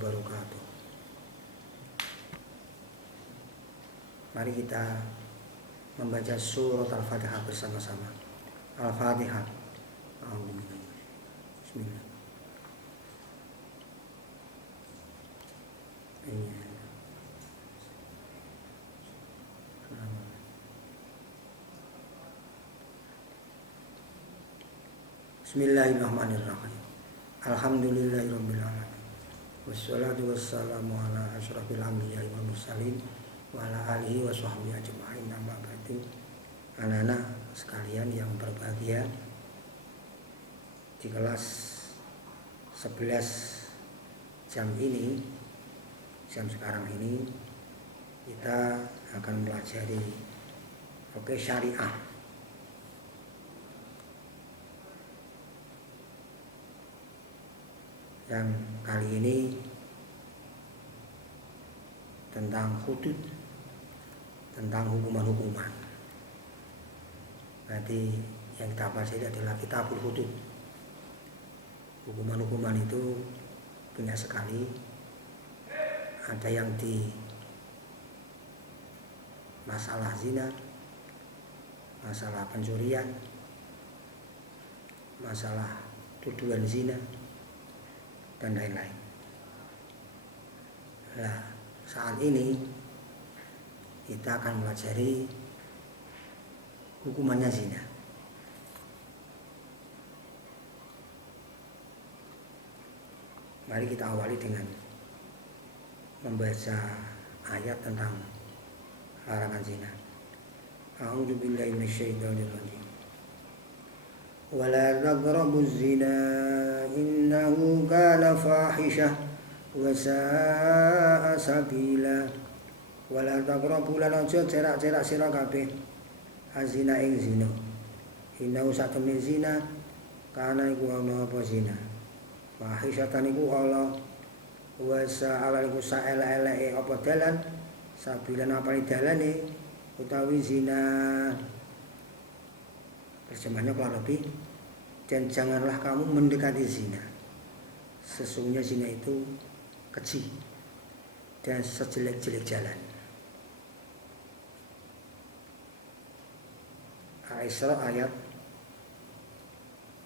wabarakatuh. Mari kita membaca surat Al-Fatihah bersama-sama. Al-Fatihah. Bismillah. Bismillahirrahmanirrahim. Alhamdulillahirabbil alamin. Wassalatu wassalamu ala asyrafil anbiya'i wal mursalin wa ala alihi wa sahbihi ajma'in. Amma ba'du. Anak-anak sekalian yang berbahagia, di kelas 11 jam sekarang ini kita akan mempelajari fikih syariah. Yang kali ini tentang hudud, tentang hukuman-hukuman. Berarti yang kita bahas ini adalah kitabul hudud. Hukuman-hukuman itu banyak sekali. Ada yang di masalah zina, masalah pencurian, masalah tuduhan zina, dan lain-lain. Nah, saat ini kita akan mempelajari hukumannya zina. Mari kita awali dengan membaca ayat tentang larangan zina. A'udzu billahi minasyaitonir rajim. Wala taqrabuz zina innahu kana fahisyah wa sa'a sabila. Wala taqrabu lan aja cerak-cerak sira kabeh azina ing zina. Innahu satemene zina kana iku ana apa zina. Fahisyatan iku ala wa sa'a iku sa'a-eleke apa dalan sabilan apa dalane utawi zina. Terjemahnya kurang lebih, dan janganlah kamu mendekati zina. Sesungguhnya zina itu keji dan sejelek-jelek jalan. Al-Isra ayat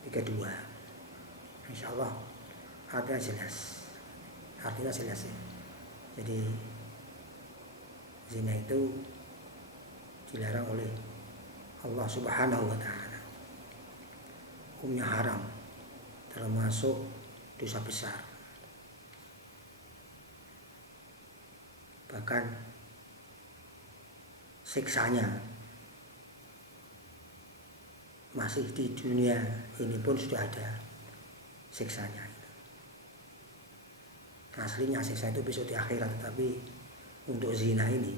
32. Insyaallah artinya jelas. Artinya jelas ya. Jadi zina itu dilarang oleh Allah Subhanahu wa ta'ala. Hukumnya haram, termasuk dosa besar. Bahkan siksanya masih di dunia ini pun sudah ada siksanya. Aslinya siksa itu besok di akhirat, tetapi untuk zina ini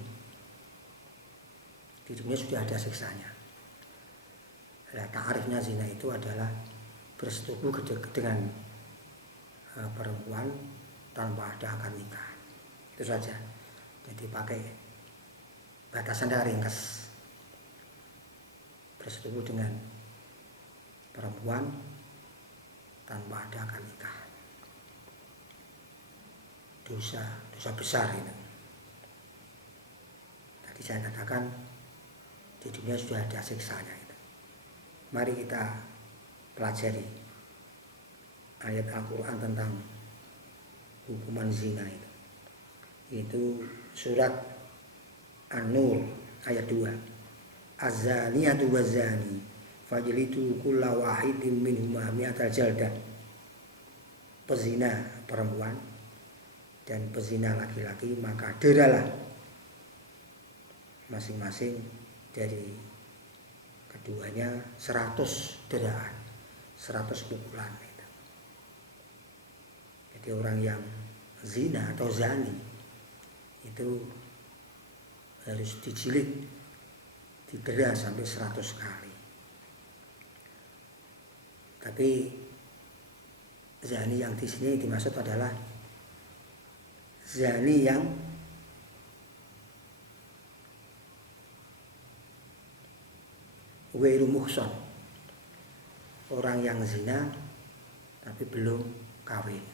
di dunia sudah ada siksanya. Nah, ta'arifnya zina itu adalah bersetubuh dengan perempuan tanpa ada akad nikah. Itu saja. Jadi pakai batasan yang ringkas. Bersetubuh dengan perempuan tanpa ada akad nikah. Dosa besar ini. Tadi saya katakan di dunia sudah ada siksanya. Mari kita pelajari ayat Al-Quran tentang hukuman zina itu. Itu surat An-Nur ayat 2. Az-zaniyatu waz-zani fajlidu kulla wahidin minhuma mi'atal jaldah. Pezina perempuan dan pezina laki-laki maka deralah masing-masing dari keduanya 100 deraan, 100 pukulan. Jadi orang yang zina atau zani itu harus dijilid, didera sampai 100 kali. Tapi zani yang di sini dimaksud adalah zani yang ghairu muhsan, orang yang zina tapi belum kawin.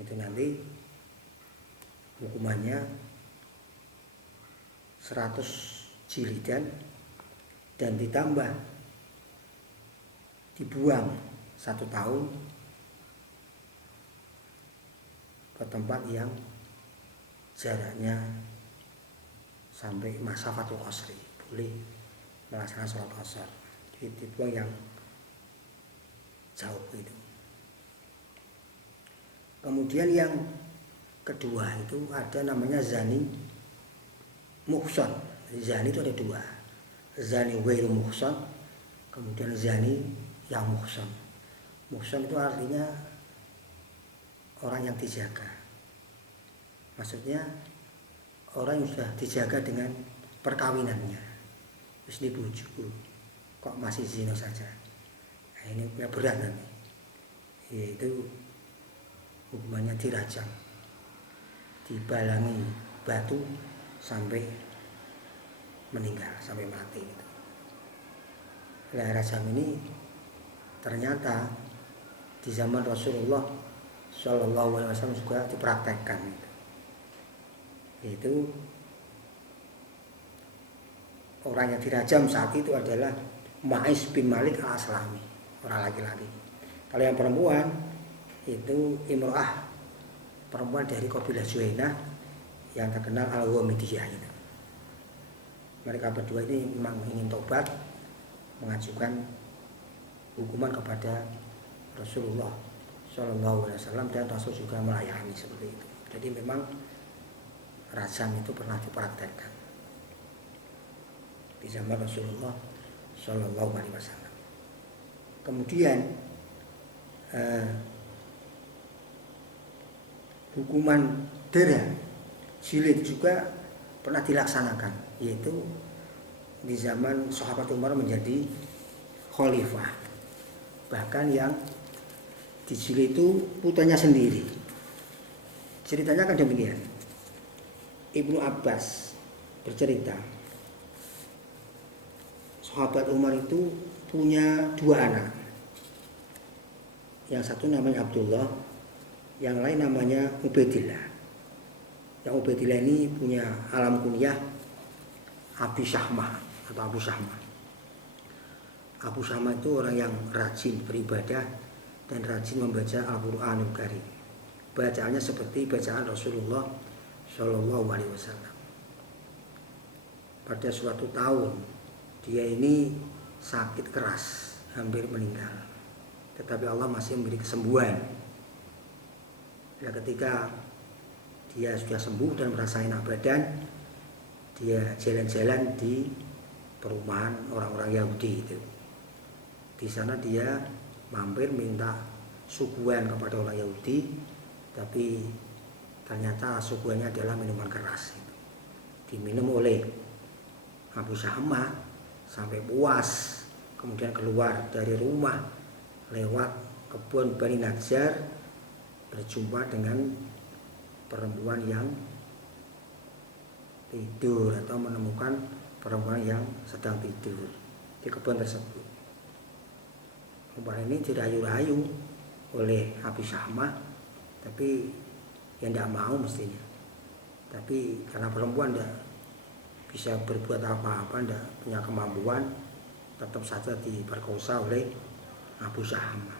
itu nanti hukumannya 100 jilidan dan ditambah dibuang 1 tahun ke tempat yang jaraknya sampai masafatul qasri, boleh melaksanakan sholat qasar, jadi dibuang yang jauh itu. Kemudian yang kedua itu ada namanya zani muhsan. Zani itu ada 2, zani ghairu muhsan, kemudian zani yang muhsan. Muhsan itu artinya orang yang dijaga, maksudnya orang yang sudah dijaga dengan perkawinannya, terus dibujuk kok masih zina saja. Nah, ini berat nanti, yaitu hukumannya dirajam, dibalangi batu sampai meninggal, sampai mati. Nah, rajam ini ternyata di zaman Rasulullah Shallallahu Alaihi Wasallam juga dipraktekkan, yaitu orang yang dirajam saat itu adalah Ma'is bin Malik al-Aslami, orang laki-laki. Kalau yang perempuan itu Imro'ah, perempuan dari kabilah Juhainah yang terkenal al-Ghamidiyah itu. Mereka berdua ini memang ingin tobat, mengajukan hukuman kepada Rasulullah Shallallahu Alaihi Wasallam, dan Rasul juga melayani seperti itu. Jadi memang rajam itu pernah dipraktekkan di zaman Rasulullah Shallallahu Alaihi Wasallam. Kemudian hukuman dera jilid juga pernah dilaksanakan, yaitu di zaman sahabat Umar menjadi khalifah. Bahkan yang dijilid itu putranya sendiri. Ceritanya kan demikian. Ibnu Abbas bercerita, sahabat Umar itu punya 2 anak. Yang satu namanya Abdullah, yang lain namanya Ubaidillah. Yang Ubaidillah ini punya alam kunyah Abi Syahmah atau Abu Syahmah. Abu Syahmah itu orang yang rajin beribadah dan rajin membaca Al-Qur'anul Karim. Bacaannya seperti bacaan Rasulullah Shallallahu Alaihi Wasallam. Pada suatu tahun dia ini sakit keras, hampir meninggal, tetapi Allah masih memberi kesembuhan. Nah, ketika dia sudah sembuh dan merasa enak badan, dia jalan-jalan di perumahan orang-orang Yahudi itu. Di sana dia mampir minta suguhan kepada orang Yahudi, tapi ternyata suguhannya adalah minuman keras. Diminum oleh Abu Syahmah sampai puas, kemudian keluar dari rumah lewat kebun Bani Najjar, berjumpa dengan perempuan yang tidur, atau menemukan perempuan yang sedang tidur di kebun tersebut. Perempuan ini dirayu-rayu oleh Abu Syahmah, tapi ya tidak mau mestinya. Tapi karena perempuan tidak bisa berbuat apa-apa, tidak punya kemampuan, tetap saja diperkosa oleh Abu Syahmah.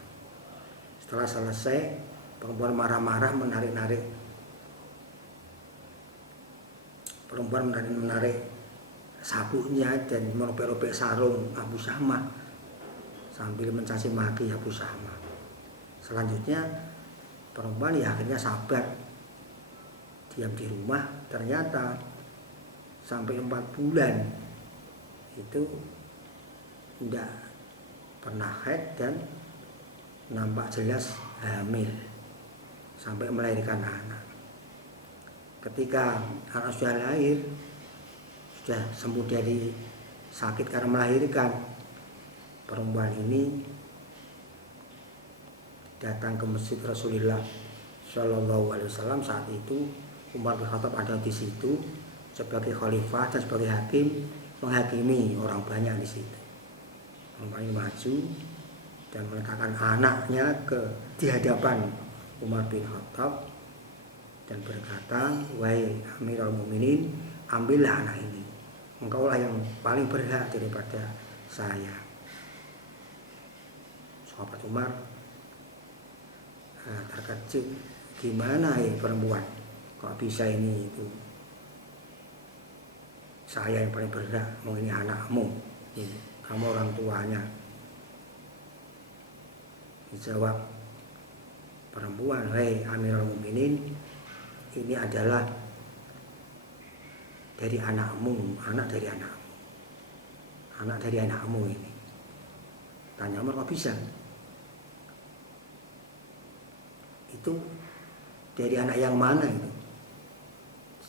Setelah selesai, perempuan marah-marah menarik-narik sabuknya dan merobek-robek sarung Abu Syahmah sambil mencaci maki Abu Syahmah. Selanjutnya perempuan ya akhirnya sabar, diam di rumah. Ternyata sampai 4 bulan itu tidak pernah haid dan nampak jelas hamil sampai melahirkan anak. Ketika anak sudah lahir, sudah sembuh dari sakit karena melahirkan, perempuan ini datang ke masjid Rasulullah Shallallahu Alaihi Wasallam. Saat itu Umar bin Khattab ada di situ sebagai khalifah dan sebagai hakim, menghakimi orang banyak di situ. Perempuan ini maju dan meletakkan anaknya di hadapan Umar bin Khattab. dan berkata, wahai Amirul Mukminin, ambillah anak ini, engkaulah yang paling berhak daripada saya. Sahabat Umar terkejut, gimana ya perempuan, kok bisa ini itu, saya yang paling berhak, mau ini anakmu, ini, kamu orang tuanya. Dijawab perempuan, hei Amirul Mukminin, ini adalah dari anakmu, anak dari anakmu ini. Tanya Umar, kok bisa? Itu dari anak yang mana itu?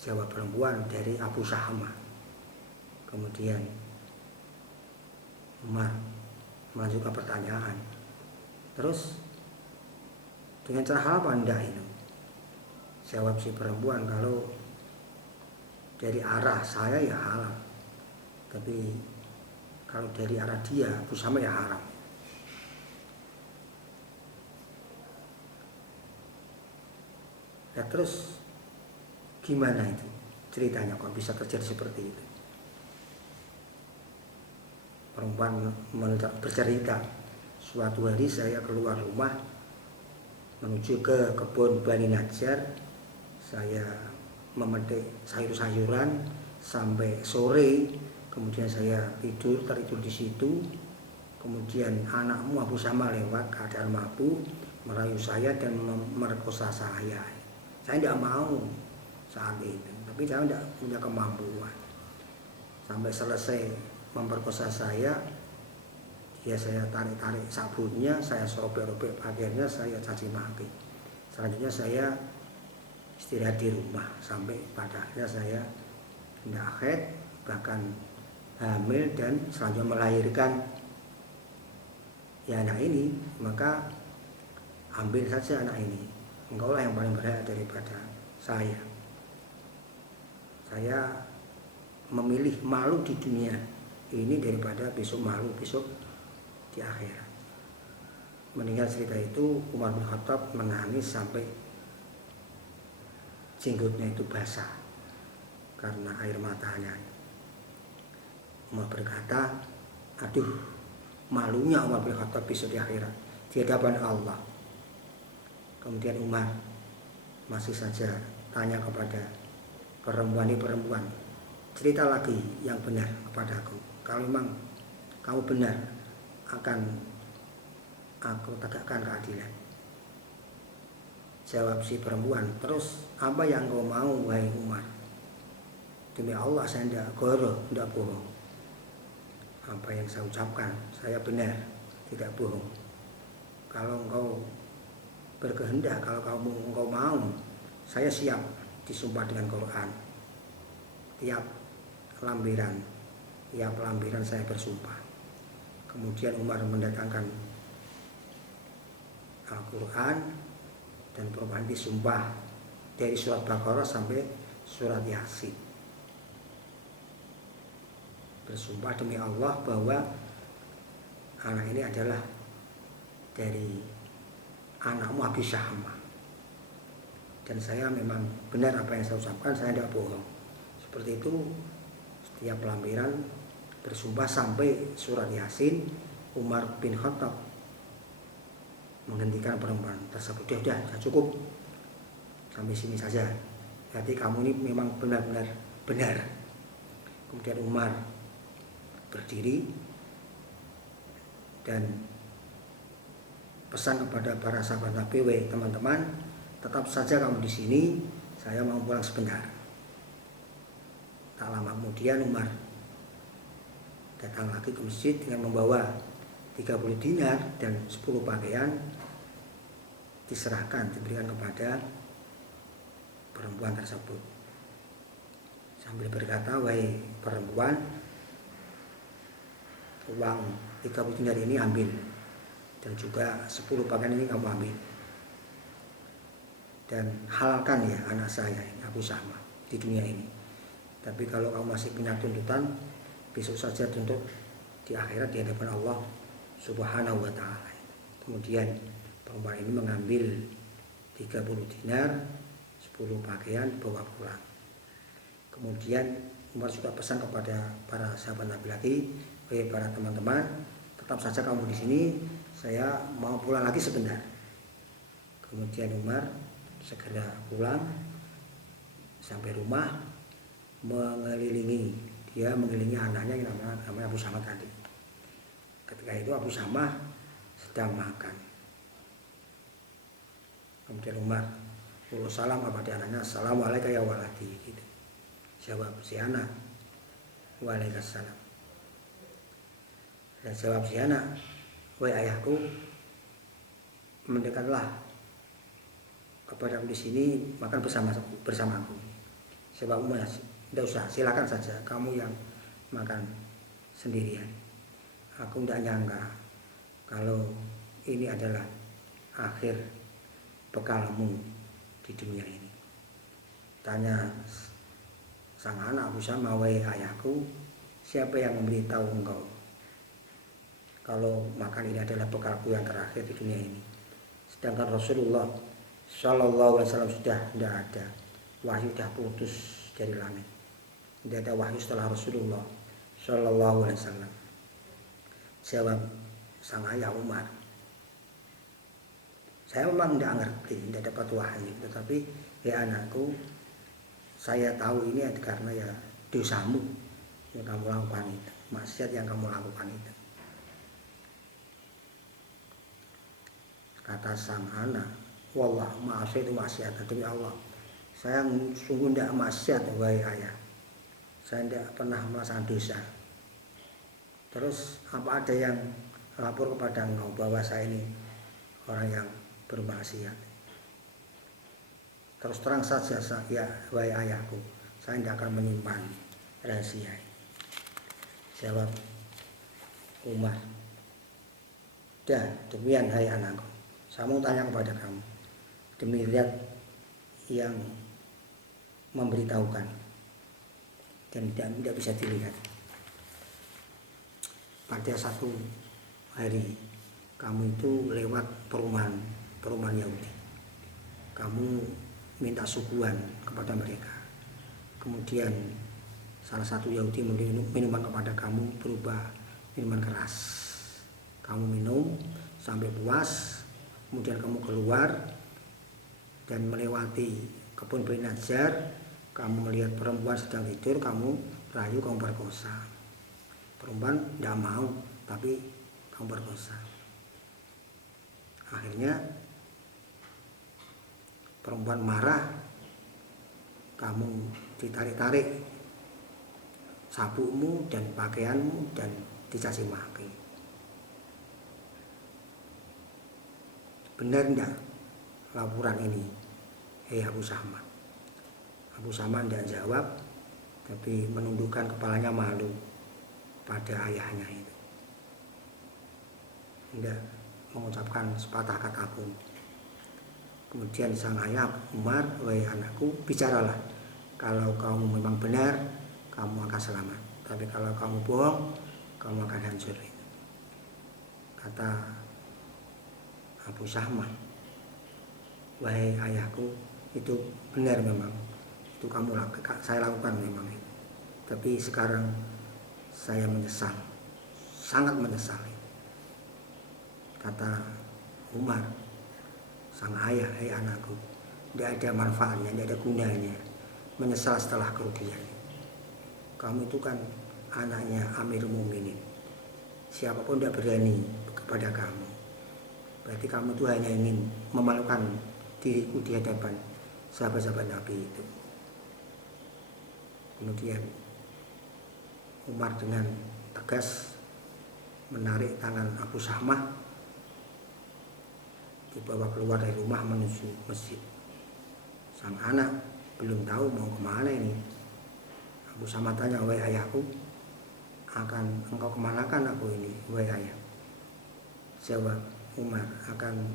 Jawab perempuan, dari Abu Syahma. Kemudian Umar melanjutkan pertanyaan, terus dengan cara apa enggak itu? Jawab si perempuan, kalau dari arah saya ya halal, tapi kalau dari arah dia Abu Syahma ya haram. Ya terus gimana itu ceritanya, kok bisa terjadi seperti itu? Perempuan bercerita, suatu hari saya keluar rumah menuju ke kebun Bani Najjar. Saya memetik sayur-sayuran sampai sore, kemudian saya tertidur di situ. Kemudian anakmu Abu Syahma lewat keadaan mabuk, merayu saya dan memerkosa saya. Saya tidak mau saat itu, tapi saya tidak punya kemampuan. Sampai selesai memperkosa saya tarik sabunnya, saya sobek-sobek pakaiannya, saya caci maki. Selanjutnya saya istirahat di rumah sampai pada akhirnya saya tidak haid, bahkan hamil dan selanjutnya melahirkan ya anak ini. Maka ambil saja anak ini, engkaulah yang paling berhak daripada saya. Saya memilih malu di dunia ini daripada besok malu besok di akhirat. Mendengar cerita itu, Umar bin Khattab menangis sampai jenggotnya itu basah karena air matanya. Umar berkata, aduh, malunya Umar bin Khattab besok di akhirat di hadapan Allah. Kemudian Umar masih saja tanya kepada perempuan, cerita lagi yang benar kepadaku. Kalau memang kamu benar, akan aku tegakkan keadilan. Jawab si perempuan, terus apa yang kau mau wahai Umar? Demi Allah saya tidak goroh, tidak bohong. Apa yang saya ucapkan saya benar, tidak bohong. Kalau engkau berkehendak, kalau engkau mau, saya siap disumpah dengan Quran. Tiap lampiran saya bersumpah. Kemudian Umar mendatangkan Al-Quran dan perempuan disumpah dari surat Baqarah sampai surat Yasin. Bersumpah demi Allah bahwa anak ini adalah dari anakmu Abu Syahma, dan saya memang benar apa yang saya ucapkan, saya tidak bohong. Seperti itu setiap lampiran bersumpah sampai surat Yasin. Umar bin Khattab menghentikan perempuan tersebut, sudah cukup sampai sini saja, jadi kamu ini memang benar-benar benar. Kemudian Umar berdiri dan pesan kepada para sahabat Nabi, teman-teman, tetap saja kamu di sini, saya mau pulang sebentar. Tak lama kemudian Umar datang lagi ke masjid dengan membawa 30 dinar dan 10 pakaian, diberikan kepada perempuan tersebut sambil berkata, wahai perempuan, uang 30 dinar ini ambil, dan juga 10 pakaian ini kamu ambil, dan halalkan ya anak saya Abu Syahma di dunia ini. Tapi kalau kamu masih punya tuntutan, besok saja tuntut di akhirat di hadapan Allah Subhanahu wa ta'ala. Kemudian perempuan ini mengambil 30 dinar, 10 10 pakaian bawa pulang. Kemudian Umar juga pesan kepada para sahabat Nabi lagi, para teman-teman, tetap saja kamu di sini, saya mau pulang lagi sebentar. Kemudian Umar segera pulang sampai rumah, mengelilingi anaknya yang namanya Abu Samah tadi. Ketika itu Abu Samah sedang makan. Kemudian Umar salam kepada anaknya, assalamualaikum ya waladi, gitu. Jawab si anak, waalaikumsalam. Dan jawab si anak, wahai ayahku, mendekatlah kepada aku di sini, makan bersamaku. Sebab Umar, tidak usah, silakan saja kamu yang makan sendirian. Aku tidak nyangka kalau ini adalah akhir bekalmu di dunia ini. Tanya sang anak Abu Samah, wahai ayahku, siapa yang memberitahu engkau kalau makan ini adalah bekalku yang terakhir di dunia ini? Sedangkan Rasulullah Shallallahu Alaihi Wasallam sudah tidak ada, wahyu sudah putus dari langit, tidak ada wahyu setelah Rasulullah Shallallahu Alaihi Wasallam. Jawab sang ayah Umar, saya memang tidak ngerti, tidak dapat wahyu, tetapi ya anakku, saya tahu ini karena ya dosamu yang kamu lakukan itu, maksiat yang kamu lakukan itu. Kata sang anak, wallah maaf itu maksiat, demi Allah saya sungguh tidak maksiat wahai ayah, saya tidak pernah melakukan dosa. Terus apa ada yang lapor kepada engkau bahwa saya ini orang yang bermaksiat? Terus terang saja ya wahai ayahku, saya tidak akan menyimpan rahasia. Jawab Umar, dah demikian hai anakku, saya mau tanya kepada kamu, demi zat yang memberitahukan dan tidak bisa dilihat. Pada satu hari kamu itu lewat perumahan Yahudi, kamu minta suguhan kepada mereka. Kemudian salah satu Yahudi memberi minuman kepada kamu berupa minuman keras. Kamu minum sampai puas, kemudian kamu keluar dan melewati kebun beri Najjar. Kamu melihat perempuan sedang tidur, kamu rayu, kamu perkosa. Perempuan tidak mau, tapi kamu perkosa. Akhirnya perempuan marah, kamu ditarik-tarik sapumu dan pakaianmu dan dicaci maki. Benar tidak laporan ini, Abu Samah? Abu Samah tidak jawab, tapi menundukkan kepalanya malu pada ayahnya itu. Tidak mengucapkan sepatah kata pun. Kemudian sang ayah Umar, wahai anakku, bicaralah. Kalau kamu memang benar, kamu akan selamat. Tapi kalau kamu bohong, kamu akan hancur. Kata Abu Samah, wahai ayahku, itu benar memang. Itu saya lakukan memang. Tapi sekarang saya menyesal, sangat menyesal. Kata Umar, sang ayah, hai anakku, tidak ada manfaatnya, tidak ada gunanya menyesal setelah kerugian. Kamu itu kan anaknya Amirul Mukminin, siapapun tidak berani kepada kamu. Berarti kamu itu hanya ingin memalukan diriku di hadapan sahabat-sahabat Nabi itu. Kemudian Umar dengan tegas menarik tangan Abu Samah, dibawa keluar dari rumah menuju masjid. Sang anak belum tahu mau kemana ini. Abu Samah tanya, wahai ayahku, akan engkau kemanakan aku ini, wahai ayah? Jawab Umar, akan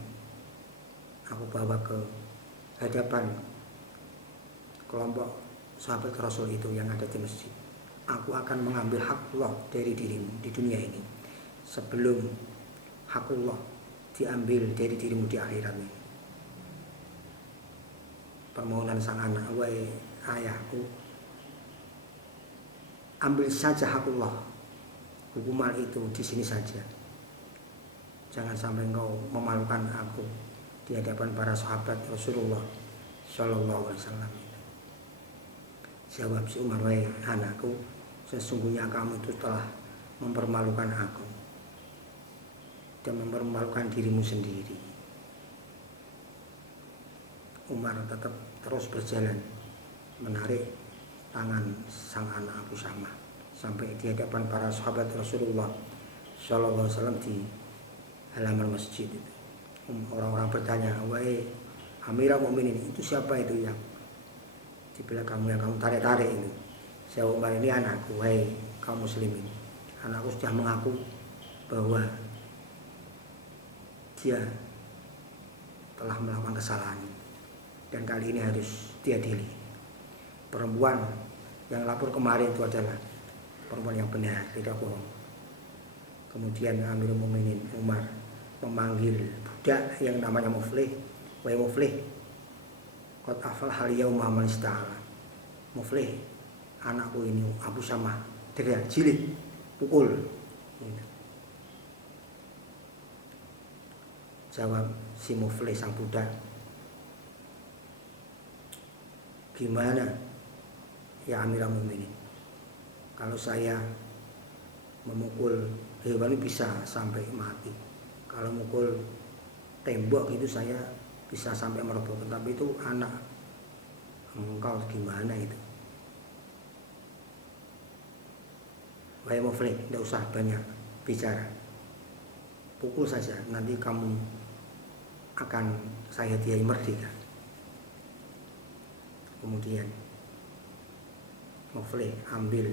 aku bawa ke hadapan kelompok sahabat Rasul itu yang ada di masjid. Aku akan mengambil hak Allah dari dirimu di dunia ini sebelum hak Allah diambil dari dirimu di akhirat ini. permohonan sang anak, wahai ayahku, ambil saja hakullah, hukuman itu di sini saja. Jangan sampai engkau memalukan aku di hadapan para sahabat Rasulullah Shallallahu Alaihi Wasallam. Jawab si Umar, wahai anakku, sesungguhnya kamu itu telah mempermalukan aku dan mempermalukan dirimu sendiri. Umar tetap terus berjalan menarik tangan sang anak Abu Syamah sampai di hadapan para sahabat Rasulullah Shallallahu Alaihi Wasallam di halaman masjid itu. Orang-orang bertanya, wahai Amirul Mukminin, itu siapa itu yang di belakangmu yang kamu tarik-tarik itu? Saya Umar, ini anakku, wahai kaum muslimin. Anakku sudah mengaku bahwa dia telah melakukan kesalahan dan kali ini harus diadili. Perempuan yang lapor kemarin itu adalah perempuan yang benar, tidak bohong. Kemudian Amirul Mukminin Umar memanggil budak yang namanya Muflih, wahai Muflih, qad aflahal yauma man ista'ala. Muflih, anakku ini Abu Syamah, dia jilid, pukul. Jawab si Muflih sang budak, gimana ya Amirul Mukminin, kalau saya memukul hewan bisa sampai mati, kalau mukul tembok itu saya bisa sampai merobohkan, tapi itu anak engkau gimana itu? Wahai Muflih, tidak usah banyak bicara, pukul saja, nanti kamu akan saya hadiahi merdeka. Kemudian Muflih ambil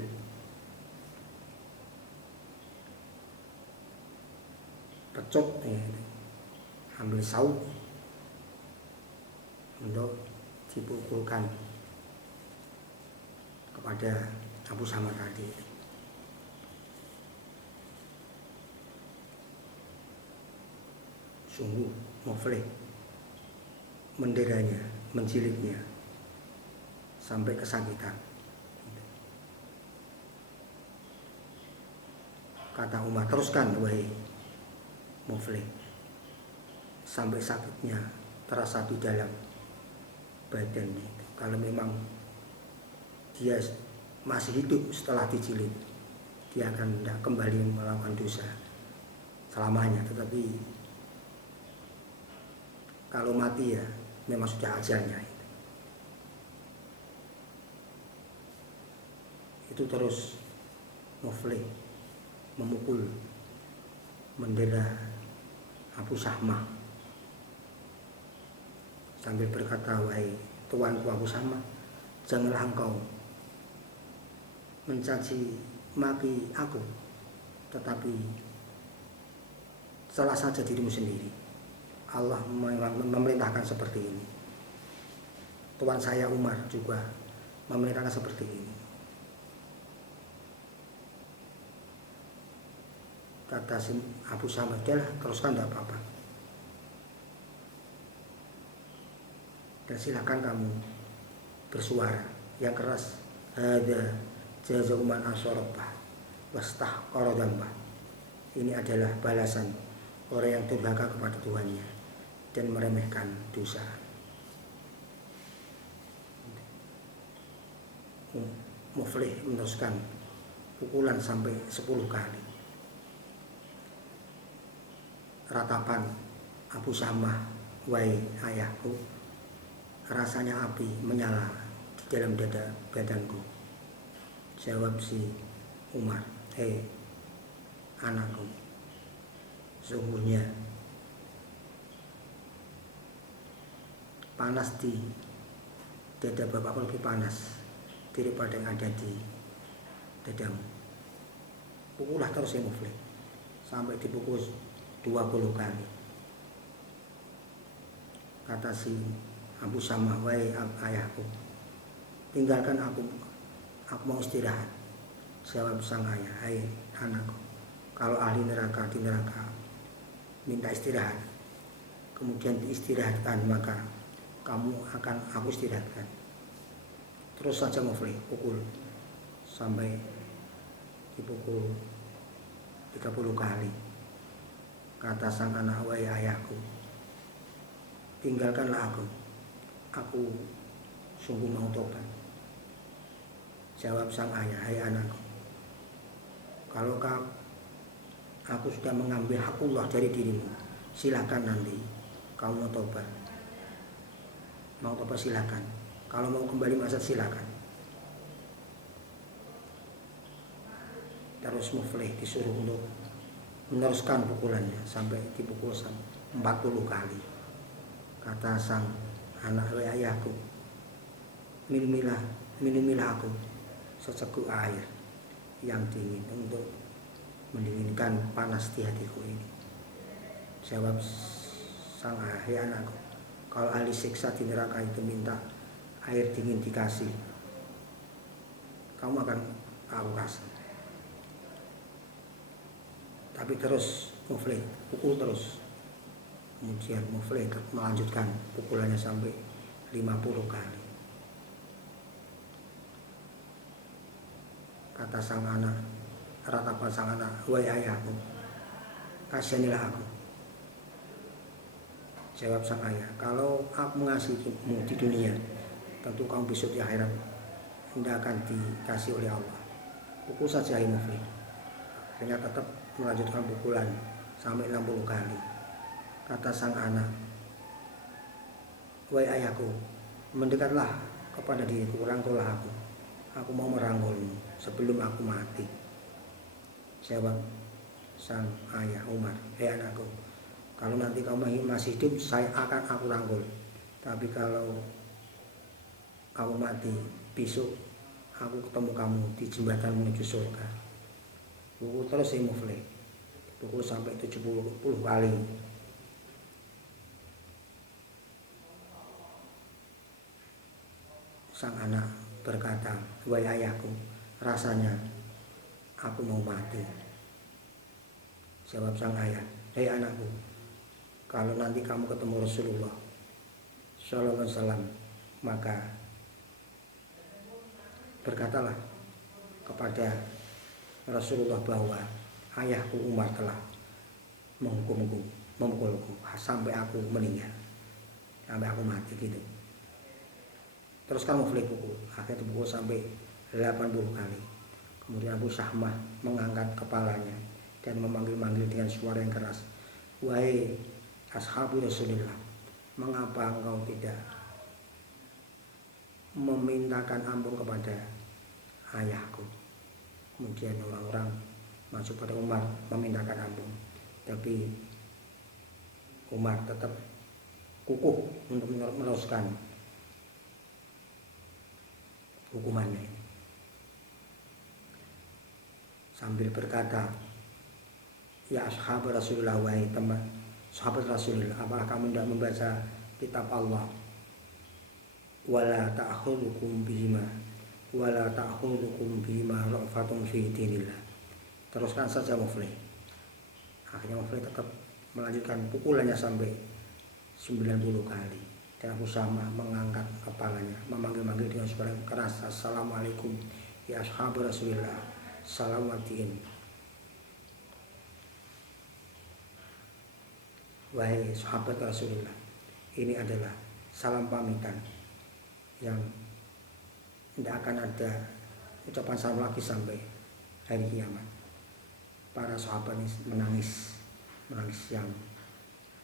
pecuk, ambil sauk untuk dipukulkan kepada Abu Syamah tadi. Sungguh Muflih menderanya, menjilidnya sampai kesakitan. Kata Umar, teruskan wahai Muflih, sampai sakitnya terasa di dalam badannya. Kalau memang dia masih hidup setelah dijilid, dia akan tidak kembali melakukan dosa selamanya. Tetapi kalau mati ya memang sudah ajalnya. Itu terus Muflih memukul, mendera Abu Syamah sambil berkata, wahai tuanku Abu Syamah, janganlah engkau mencaci maki aku, tetapi salah saja dirimu sendiri. Allah memerintahkan seperti ini. Tuan saya Umar juga memerintahkan seperti ini. Kata Abu Syamah, adalah teruskan, tidak apa-apa. Dan silakan kamu bersuara yang keras. Hada jazaa'u man asyarabah wastahqara dzambah. Ini adalah balasan orang yang durhaka kepada Tuhannya dan meremehkan dosa. Muflih meneruskan pukulan sampai 10 kali. Ratapan Abu Syamah, wahai ayahku, rasanya api menyala di dalam dada badanku. Jawab si Umar, hei anakku, sungguhnya panas di dada bapakku lebih panas daripada yang ada di dadamu. Pukullah terus ya Muflih sampai dipukul 20 kali. Kata si Abu Syamah, wahai ayahku, tinggalkan aku mau istirahat. Jawab sang ayah, hai anakku, kalau ahli neraka di neraka minta istirahat, kemudian diistirahatkan, maka akan aku istirahatkan. Terus saja Muflih pukul sampai dipukul 30 kali. Kata sang anak, wahai ayahku, tinggalkanlah aku sungguh mau tobat. Jawab sang ayah, hai anakku, kalau aku sudah mengambil hakullah dari dirimu, silakan nanti kamu mau tobat silakan, kalau mau kembali masa silakan. Terus Muflih disuruh untuk meneruskan pukulannya sampai dipukul 40 kali. Kata sang anak, wahai ayahku, minumilah aku seceguk air yang dingin untuk mendinginkan panas di hatiku ini. Jawab sang ayah, hai anakku, kalau ahli siksa di neraka itu minta air dingin dikasih, kamu akan aku kasih. Tapi terus Muflih pukul terus. Kemudian Muflih melanjutkan pukulannya sampai 50 kali. Kata sang anak, ratapan sang anak, wahai ayahku, kasihanilah aku. Jawab sang ayah, kalau aku mengasihimu di dunia, tentu kamu besok di akhirat tidak akan dikasih oleh Allah. Pukul saja hai Muflih. Akhirnya tetap melanjutkan pukulan sampai 60 kali. Kata sang anak, wahai ayahku, mendekatlah kepada diriku, rangkullah aku mau merangkulmu sebelum aku mati. Jawab sang ayah Umar, hei anakku, kalau nanti kamu masih hidup, aku rangkul. Tapi kalau kamu mati, besok aku ketemu kamu di jembatan menuju surga. Pukul terus si Muflih, pukul sampai 70 kali. Sang anak berkata, wahai ayahku, rasanya aku mau mati. Jawab sang ayah, hei anakku, kalau nanti kamu ketemu Rasulullah sallallahu alaihi wasallam, maka berkatalah kepada Rasulullah bahwa ayahku Umar telah memukulku sampai aku meninggal, sampai aku mati gitu. Terus kamu Muflih pukul, akhirnya dipukul sampai 80 kali. Kemudian Abu Syahmah mengangkat kepalanya dan memanggil-manggil dengan suara yang keras, wahai ashabu Rasulullah, mengapa engkau tidak memintakan ampun kepada ayahku? Kemudian orang-orang masuk pada Umar memintakan ampun, tapi Umar tetap kukuh untuk meneruskan hukumannya sambil berkata, ya ashab Rasulullah, wahai teman sahabat Rasulullah, apakah kamu tidak membaca kitab Allah, wala ta'khudhukum bihima ra'fatun fi dinillah. Teruskan saja Muflih. Akhirnya Muflih tetap melanjutkan pukulannya sampai 90 kali. Dan Abu Syahmah mengangkat kepalanya, memanggil-manggil dengan suara keras, assalamualaikum ya ashab Rasulillah, salamualaikum, wahai sahabat Rasulullah, ini adalah salam pamitan yang tidak akan ada ucapan salam lagi sampai hari kiamat. Para sahabat ini menangis yang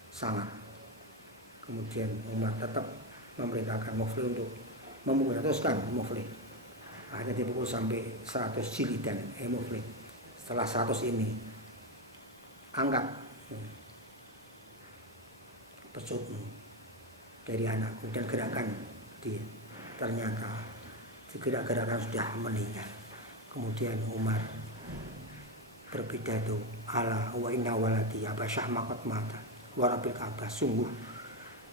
sangat. Kemudian Umar tetap memerintahkan Muflih untuk memukul. Teruskan Muflih. Akhirnya dipukul sampai 100 jilidan. Muflih, setelah 100 ini angkat pesutmu dari anakku dan gerakan dia. Ternyata gerak-gerakan sudah meninggal. Kemudian Umar berpidato, ala wa inna waladi Aba Syahmah qad mata wa rabbil Ka'bah, sungguh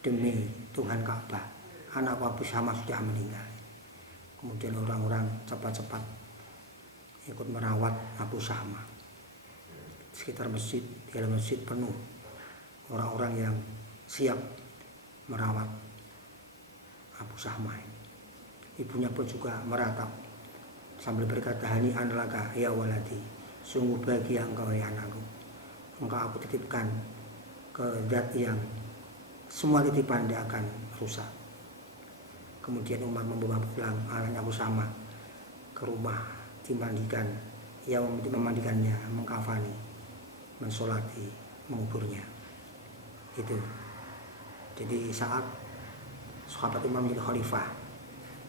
demi Tuhan Ka'bah, anak Abu Syahmah sudah meninggal. Kemudian orang-orang cepat-cepat ikut merawat Abu Syahmah. Sekitar masjid, di dalam masjid penuh orang-orang yang siap merawat Abu Sahmah. Ibunya pun juga meratap sambil berkata, hani'an laka ya waladi, sungguh bahagia engkau ya anakku, engkau aku titipkan ke zat yang semua titipan dia akan rusak. Kemudian Umar membawa pulang anaknya Abu Sahmah ke rumah, dimandikan, ia memandikannya, mengkafani, mensolati, menguburnya. Itu. Jadi saat sahabat Umar menjadi khalifah,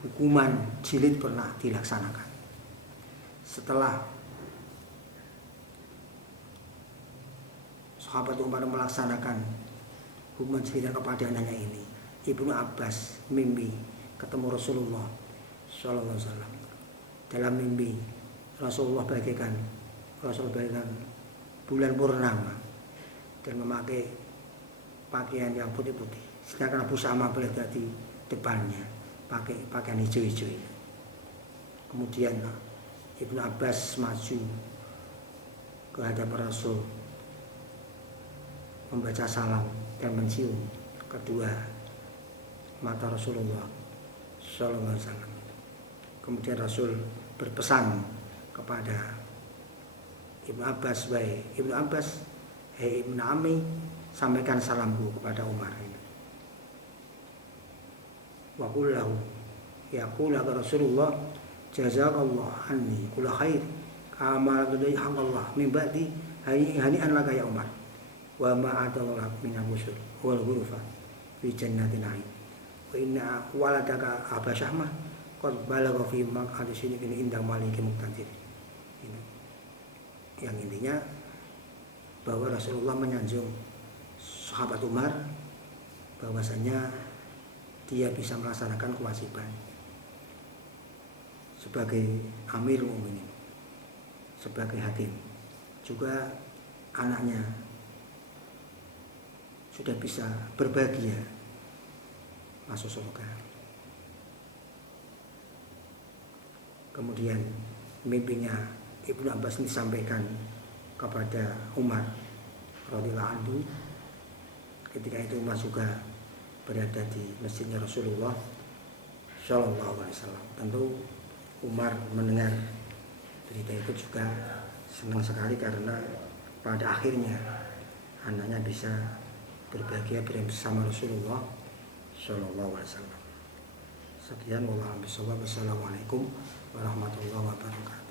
hukuman jilid pernah dilaksanakan. Setelah sahabat Umar melaksanakan hukuman jilid kepada anaknya ini, Ibnu Abbas mimpi ketemu Rasulullah Sallallahu Alaihi Wasallam. Dalam mimpi Rasulullah bagaikan bulan purnama dan memakai pakaian yang putih-putih, sedangkan Abu Sahmah berada di depannya pakai pakaian hijau-hijau. Kemudian Ibnu Abbas maju ke hadapan Rasul, membaca salam dan mencium kedua mata Rasulullah Sallallahu Alaihi Wasallam. Kemudian Rasul berpesan kepada Ibnu Abbas, "Wahai Ibnu Abbas, hei Ibnu Ammi, sampaikan salamku kepada Umar ini. Wa qul lahu, yaqulu Rasulullah, jazakallahu anni kulla khair, kama radai Allah min ba'di hani'an laka ya Umar, wa ma atawlak min al-musul wal ghurfa fi jannatin na'im, wa inna waladaka Aba Sahmah qad balagha fi maq'adi sidqin inda maliki muqtadir." Yang intinya bahwa Rasulullah menyanjung sahabat Umar bahwasanya dia bisa melaksanakan kewajiban sebagai Amirul Mukminin, sebagai hakim. Juga anaknya sudah bisa berbahagia masuk surga. Kemudian mimpinya Ibnu Abbas ini disampaikan kepada Umar radhiyallahu anhu. Ketika itu Umar juga berada di masjidnya Rasulullah Shallallahu Alaihi Wasallam. Tentu Umar mendengar berita itu juga senang sekali karena pada akhirnya anaknya bisa berbahagia bersama Rasulullah Shallallahu Alaihi Wasallam. Sekian, wallahualam bishawab. Wassalamualaikum warahmatullahi wabarakatuh.